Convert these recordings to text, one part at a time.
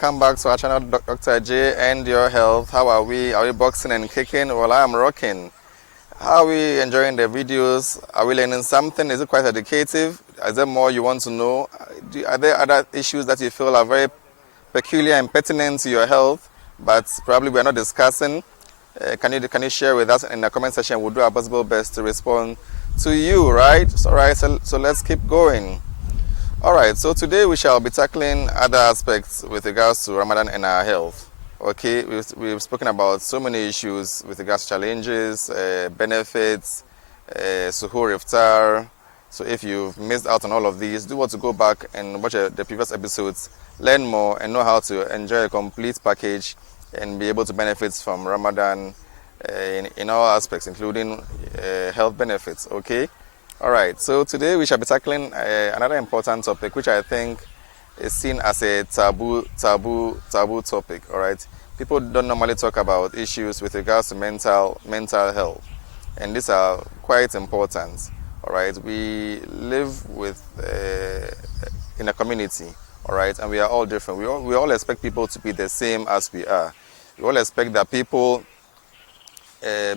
welcome back to our channel, Dr. J and your health. How are we? Are we boxing and kicking? Well, I am rocking. How are we enjoying the videos? Are we learning something? Is it quite educative? Is there more you want to know? Are there other issues that you feel are very peculiar and pertinent to your health, but probably we're not discussing? Can you share with us in the comment section? We'll do our possible best to respond to you, right? So let's keep going. Alright, so today we shall be tackling other aspects with regards to Ramadan and our health. Okay, we've spoken about so many issues with regards to challenges, benefits, suhoor, iftar. So if you've missed out on all of these, do want to go back and watch the previous episodes, learn more and know how to enjoy a complete package and be able to benefit from Ramadan in all aspects, including health benefits, okay? All right, so today we shall be tackling another important topic, which I think is seen as a taboo topic. All right, people don't normally talk about issues with regards to mental health, and these are quite important. All right, we live with in a community. All right, and we are all different. We all expect people to be the same as we are. We all expect that people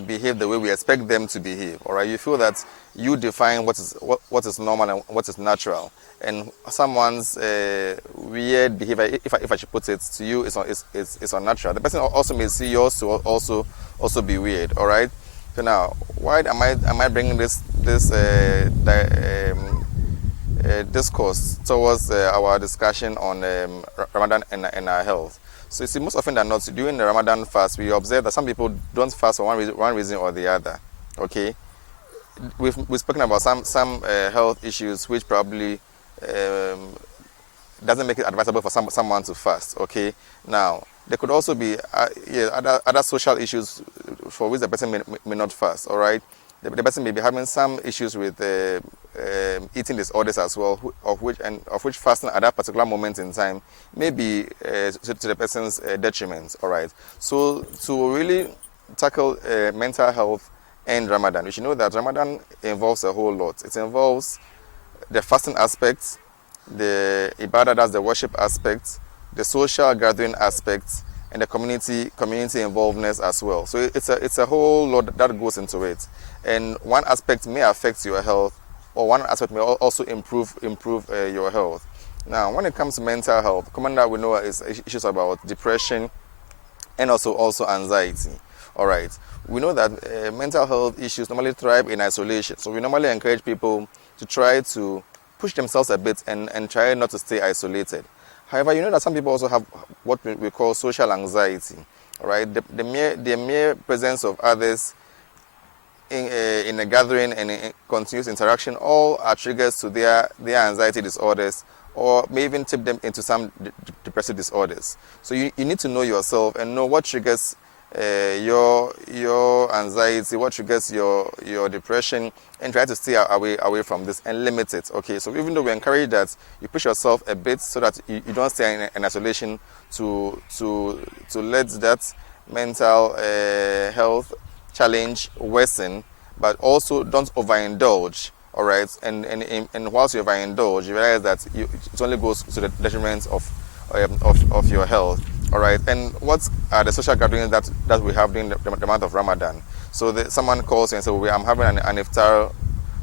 behave the way we expect them to behave. All right, you feel that you define what is normal and what is natural, and someone's weird behavior, if I should put it to you, is unnatural. The person also may see yours to also be weird. All right. So now, why am I bringing this discourse towards our discussion on Ramadan and our health? So you see, most often than not, during the Ramadan fast, we observe that some people don't fast for one reason or the other. Okay, we've spoken about some health issues which probably doesn't make it advisable for someone to fast. Okay, now there could also be other social issues for which the person may not fast. All right, the person may be having some issues with eating disorders as well, of which fasting at that particular moment in time may be to the person's detriment. All right. So to really tackle mental health and Ramadan, we should know that Ramadan involves a whole lot. It involves the fasting aspect, the ibadah, that's the worship aspect, the social gathering aspect, and the community involvedness as well. So it's a whole lot that goes into it. And one aspect may affect your health, or one aspect may also improve your health. Now, when it comes to mental health, common that we know is issues about depression and also anxiety. All right, we know that mental health issues normally thrive in isolation. So we normally encourage people to try to push themselves a bit and try not to stay isolated. However, you know that some people also have what we call social anxiety. All right, the mere presence of others in a gathering and in continuous interaction all are triggers to their anxiety disorders, or may even tip them into some depressive disorders. So you need to know yourself and know what triggers your anxiety, what triggers your depression, and try to stay away from this and limit it. Okay, so even though we encourage that you push yourself a bit so that you don't stay in isolation, to let that mental health challenge worsen, but also don't overindulge. All right, and whilst you overindulge, you realize that it only goes to the detriment of your health. All right, and what are the social gatherings that we have during the month of Ramadan? So someone calls you and says, I'm having an iftar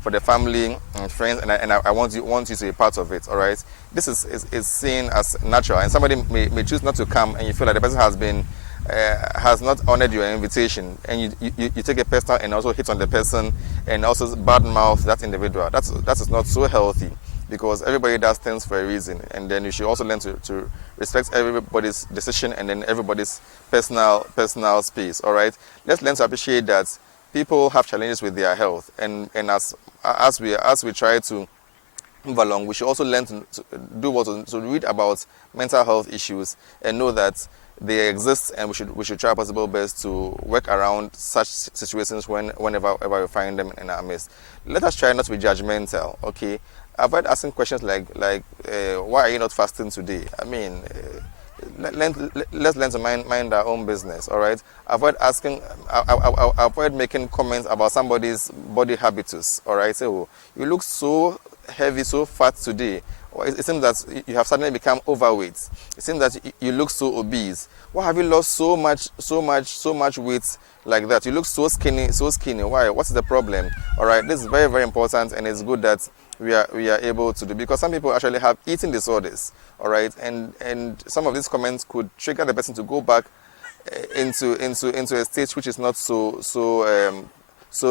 for the family and friends, and I want you to be part of it. All right, this is seen as natural, and somebody may choose not to come, and you feel like the person has not honored your invitation, and you take it personal and also hit on the person and also badmouth that individual. That is not so healthy, because everybody does things for a reason, and then you should also learn to respect everybody's decision and then everybody's personal space. All right, let's learn to appreciate that people have challenges with their health, and as we try to move along, we should also learn to read about mental health issues and know that they exist, and we should try our possible best to work around such situations whenever we find them in our midst. Let us try not to be judgmental. Okay, avoid asking questions like why are you not fasting today? I mean, let's learn to mind our own business. All right, avoid making comments about somebody's body habitus. All right, say, oh, you look so heavy, so fat today. Or it seems that you have suddenly become overweight. It seems that you look so obese. Why have you lost so much weight like that? You look so skinny, so skinny. Why? What's the problem? All right, this is very, very important, and it's good that we are able to do, because some people actually have eating disorders. All right, and some of these comments could trigger the person to go back into a state which is not so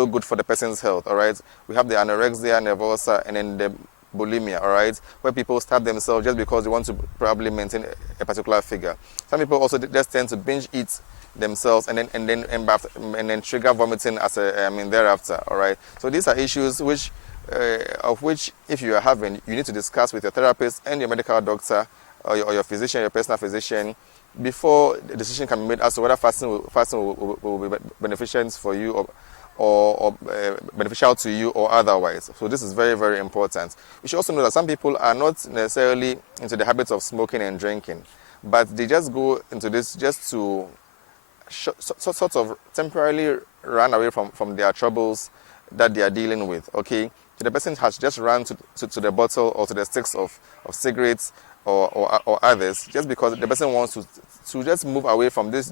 good for the person's health. All right, we have the anorexia nervosa and then the bulimia, all right, where people starve themselves just because they want to probably maintain a particular figure. Some people also just tend to binge eat themselves and then trigger vomiting as thereafter. All right, so these are issues which if you are having, you need to discuss with your therapist and your medical doctor, or your physician, your personal physician, before the decision can be made as to whether fasting will be beneficial for you or beneficial to you or otherwise. So this is very, very important. You should also know that some people are not necessarily into the habits of smoking and drinking, but they just go into this just to sort of temporarily run away from their troubles that they are dealing with. Okay, so the person has just run to the bottle or to the sticks of cigarettes or others, just because the person wants to just move away from this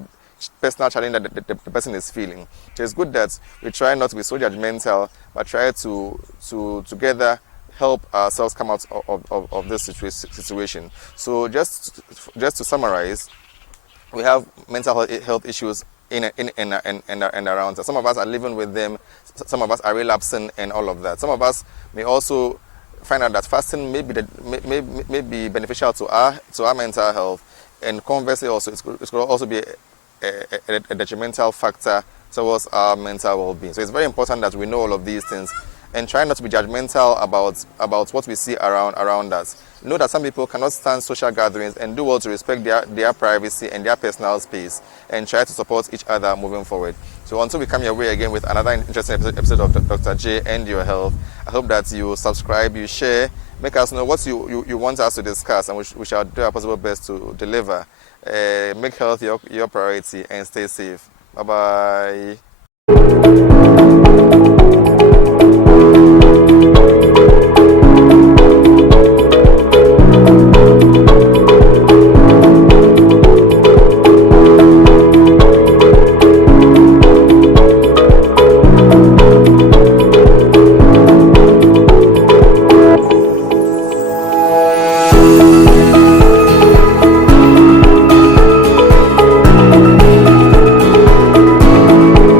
personal challenge that the person is feeling. So it's good that we try not to be so judgmental, but try to together help ourselves come out of this situation. So just to summarize, we have mental health issues in and around us. Some of us are living with them, some of us are relapsing and all of that. Some of us may also find out that fasting may be beneficial to our mental health, and conversely also it could also be a detrimental factor towards our mental well-being. So it's very important that we know all of these things and try not to be judgmental about what we see around us. Know that some people cannot stand social gatherings, and do well to respect their privacy and their personal space, and try to support each other moving forward. So until we come your way again with another interesting episode of Dr. J and Your Health, I hope that you subscribe, you share, make us know what you want us to discuss, and we shall do our possible best to deliver. Make health your priority and stay safe. Bye-bye.